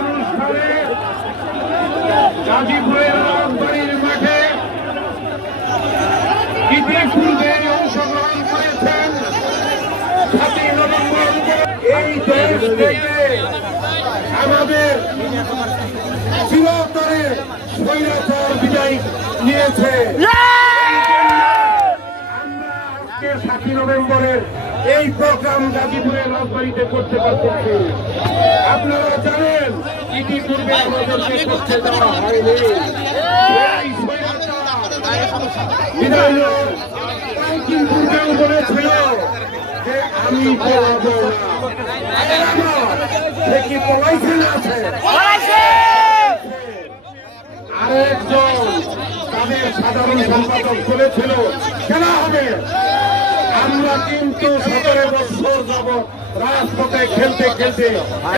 অনুষ্ঠানে গাজীপুরের রাজবাড়ির মাঠে ইতিপূর্বে অংশগ্রহণ করেছেন 7 নভেম্বর। এই দেশ থেকে আমাদের চিরতরে স্বৈরাচার বিজয় নিয়েছে। আমরা আজকে 7 নভেম্বরের এই প্রোগ্রাম গাজীপুরের রাজবাড়িতে করতে পারতেছি। আপনারা জানেন ইতিপূর্বে আমাদেরকে করতে দেওয়া হয়নি। এই পূর্বেও বলেছিল যে আমি পলাবো না, সে কি পলাইছে না আছে? আরেকজন তাদের সাধারণ সম্পাদক বলেছিল খেলা হবে। আমরা কিন্তু 17 বছর যাবৎ রাজপথে খেলতে খেলতে